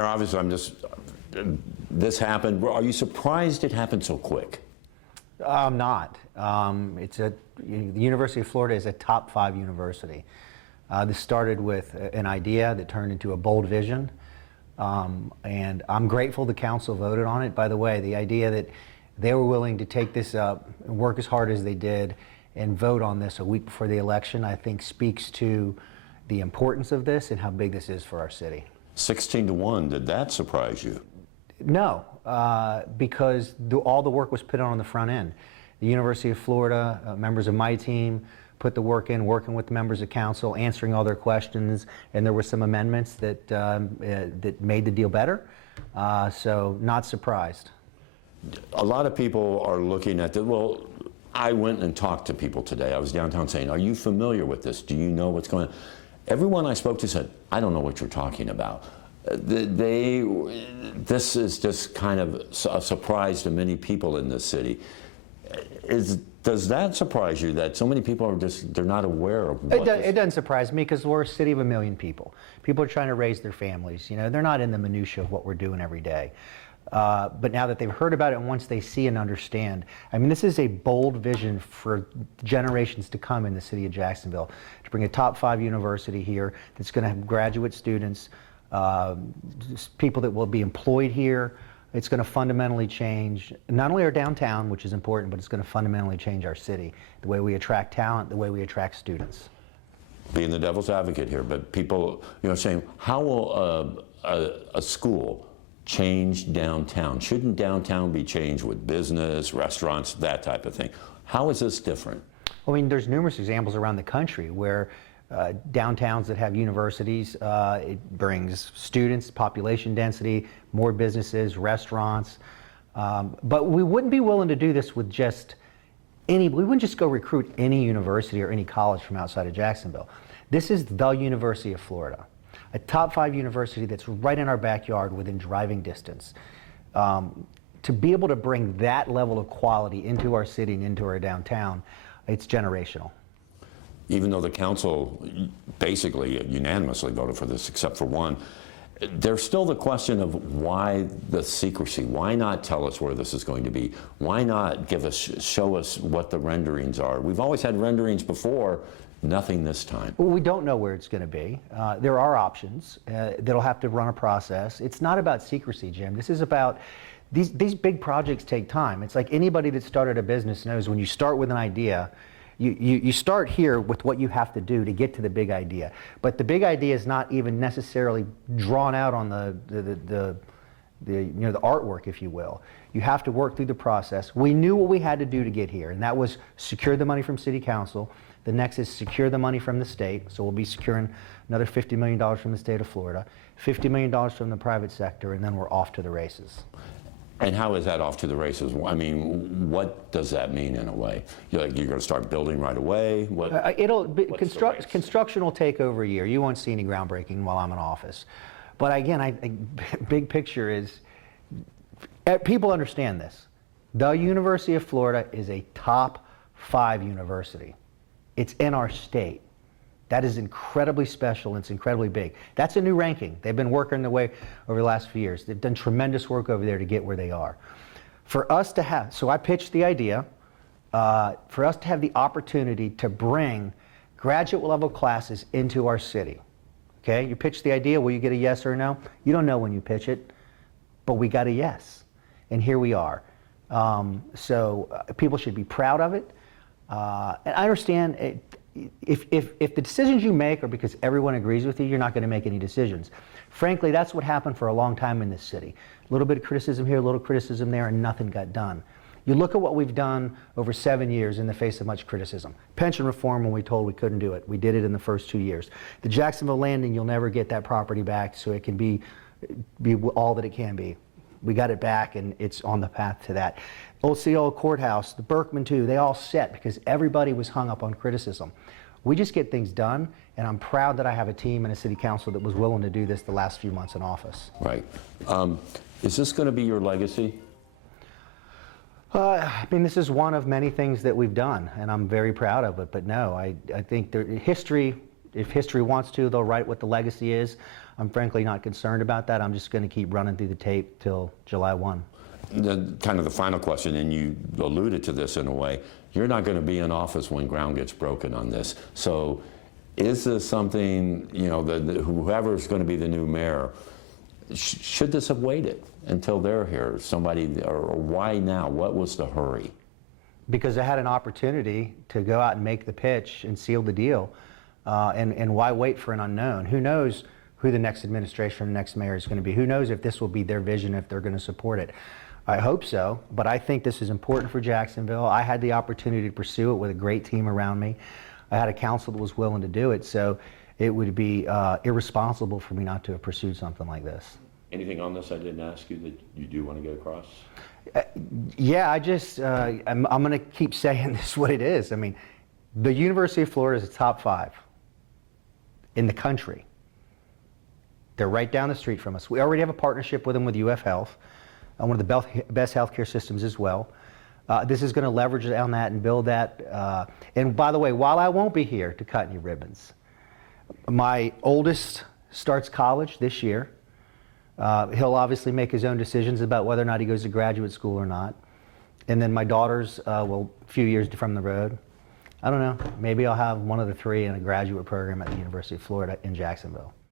Obviously, this happened. Are you surprised it happened so quick? I'm not. The University of Florida is a top 5 university. This started with an idea that turned into a bold vision, and I'm grateful the council voted on it. By the way, the idea that they were willing to take this up and work as hard as they did and vote on this a week before the election, I think speaks to the importance of this and how big this is for our city. 16-1, did that surprise you? No, because all the work was put on the front end. The University of Florida, members of my team put the work in, working with the members of council, answering all their questions, and there were some amendments that, that made the deal better, so not surprised. A lot of people are looking at the, well, I went and talked to people today. I was downtown saying, are you familiar with this? Do you know what's going on? Everyone I spoke to said, I don't know what you're talking about. This is just kind of a surprise to many people in this city. Does that surprise you that so many people are they're not aware of what it doesn't surprise me because we're a city of 1 million people. People are trying to raise their families. You know, they're not in the minutia of what we're doing every day. But now that they've heard about it and once they see and understand, I mean, this is a bold vision for generations to come in the city of Jacksonville, to bring a top 5 university here that's going to have graduate students, people that will be employed here. It's going to fundamentally change not only our downtown, which is important, but it's going to fundamentally change our city, the way we attract talent, the way we attract students. Being the devil's advocate here, but people, saying, how will a school change downtown? Shouldn't downtown be changed with business, restaurants, that type of thing? How is this different? I mean, there's numerous examples around the country where downtowns that have universities, it brings students, population density, more businesses, restaurants. But we wouldn't be willing to do this with just we wouldn't just go recruit any university or any college from outside of Jacksonville. This is the University of Florida, a top 5 university that's right in our backyard within driving distance. To be able to bring that level of quality into our city and into our downtown, it's generational. Even though the council basically unanimously voted for this, except for one, there's still the question of why the secrecy. Why not tell us where this is going to be? Why not show us what the renderings are? We've always had renderings before, nothing this time. Well, we don't know where it's going to be. There are options that'll have to run a process. It's not about secrecy, Jim. This is about these big projects take time. It's like anybody that started a business knows when you start with an idea, you start here with what you have to do to get to the big idea. But the big idea is not even necessarily drawn out on the artwork, if you will. You have to work through the process. We knew what we had to do to get here, and that was secure the money from City Council. The next is secure the money from the state, so we'll be securing another $50 million from the state of Florida, $50 million from the private sector, and then we're off to the races. And how is that off to the races? I mean, what does that mean in a way? You're going to start building right away? Construction will take over a year. You won't see any groundbreaking while I'm in office. But again, big picture is, people understand this. The University of Florida is a top 5 university. It's in our state. That is incredibly special and it's incredibly big. That's a new ranking. They've been working their way over the last few years. They've done tremendous work over there to get where they are. For us to have, so I pitched the idea, for us to have the opportunity to bring graduate level classes into our city. Okay, you pitch the idea, will you get a yes or a no? You don't know when you pitch it, but we got a yes. And here we are. So people should be proud of it. And I understand if the decisions you make are because everyone agrees with you, you're not going to make any decisions. Frankly, that's what happened for a long time in this city. A little bit of criticism here, a little criticism there, and nothing got done. You look at what we've done over 7 years in the face of much criticism. Pension reform, when we told we couldn't do it, we did it in the first 2 years. The Jacksonville Landing, you'll never get that property back, so it can be all that it can be. We got it back, and it's on the path to that. Old City Hall Courthouse, the Berkman too, they all set because everybody was hung up on criticism. We just get things done, and I'm proud that I have a team and a city council that was willing to do this the last few months in office. Right. Is this going to be your legacy? I mean, this is one of many things that we've done, and I'm very proud of it. But no, I think history If history wants to, they'll write what the legacy is. I'm frankly not concerned about that. I'm just going to keep running through the tape till July 1. Kind of the final question, and you alluded to this in a way, you're not going to be in office when ground gets broken on this. So is this something, you know, whoever's going to be the new mayor, should this have waited until they're here? Somebody, or why now? What was the hurry? Because I had an opportunity to go out and make the pitch and seal the deal. And why wait for an unknown? Who knows who the next administration or the next mayor is going to be? Who knows if this will be their vision, if they're going to support it? I hope so, but I think this is important for Jacksonville. I had the opportunity to pursue it with a great team around me. I had a council that was willing to do it, so it would be irresponsible for me not to have pursued something like this. Anything on this I didn't ask you that you do want to get across? Yeah, I'm going to keep saying this what it is. I mean, the University of Florida is a top 5 in the country. They're right down the street from us. We already have a partnership with them with UF Health, one of the best healthcare systems as well. This is going to leverage on that and build that. And by the way, while I won't be here to cut any ribbons, my oldest starts college this year. He'll obviously make his own decisions about whether or not he goes to graduate school or not. And then my daughter's, well, a few years from the road. I don't know, maybe I'll have one of the 3 in a graduate program at the University of Florida in Jacksonville.